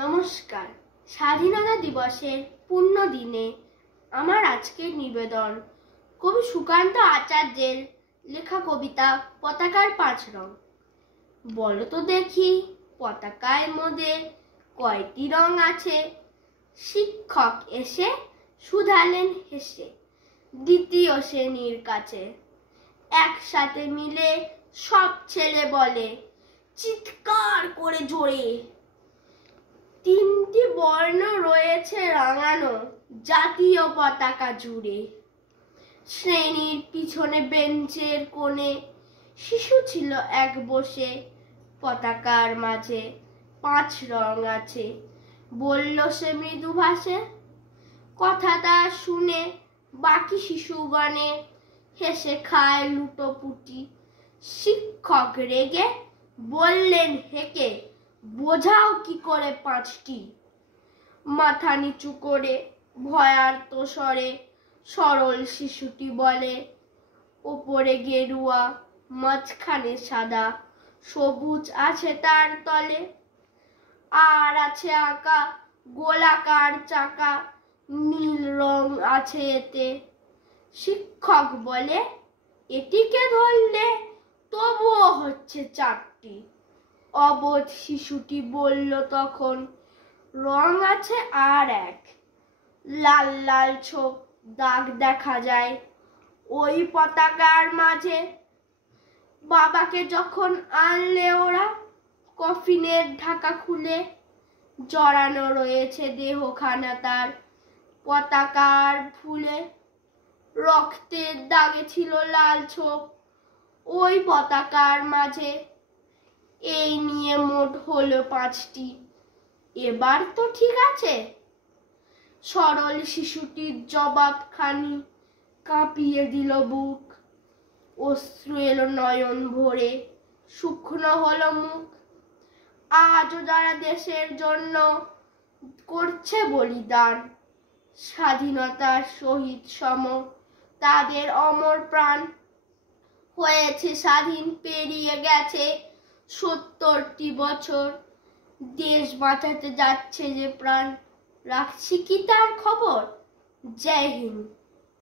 নমস্কার। স্বাধীনতা দিবসের পূর্ণ দিনে আমার আজকের নিবেদন কবি সুকান্ত আচার্যের লেখা কবিতা পতাকার 5 রং। বলো তো দেখি পতাকায় মোদের কয়টি রং আছে? শিক্ষক এসে শুধালেন হেসে দ্বিতীয় শ্রেণীর কাছে। একসাথে মিলে সব ছেলে বলে চিৎকার করে জোরে, 3টি বর্ণ রয়েছে রাঙানো জাতীয় পতাকা জুড়ে। শ্রেণীর পিছনে বেঞ্চের কোণে শিশু ছিল এক বসে, পতাকার মাঝে 5 রং আছে বলল সে মৃদু ভাষে। কথাটা শুনে বাকি শিশুগণে হেসে খায় লুটোপুটি। শিক্ষক রেগে বললেন হেঁকে, বোঝাও কি করে 5টি? মাথা নিচু করে ভয়ার্ত স্বরে সরল শিশুটি বলে, ওপরে গেরুয়া মাঝখানে সাদা, সবুজ আছে তার তলে, আর আছে আঁকা গোলাকার চাকা, নীল রং আছে এতে। শিক্ষক বলে এটিকে ধরলে তবুও হচ্ছে 4টি। অবোধ শিশুটি বলল তখন, রং আছে আর এক। লাল লাল ছোপ দাগ দেখা যায় ওই পতাকার মাঝে। বাবাকে যখন আনলে ওরা কফিনের ঢাকা খুলে, জড়ানো রয়েছে দেহখানা তার পতাকার ফুলে। রক্তের দাগে ছিল লাল ছোপ ওই পতাকার মাঝে। এই নিয়ে মোট হলো 5টি, এবার তো ঠিক আছে? সরল শিশুটির জবাবখানি কাঁপিয়ে দিল বুক। অশ্রু এলো নয়ন ভরে, শুকনো হলো মুখ। আজও যারা দেশের জন্য করছে বলিদান, স্বাধীনতার শহীদ সম তাদের অমর প্রাণ। হয়েছে স্বাধীন পেরিয়ে গেছে 70টি বছর, দেশ বাঁচাতে যাচ্ছে যে প্রাণ, রাখছি কি তার খবর? জয় হিন্দ।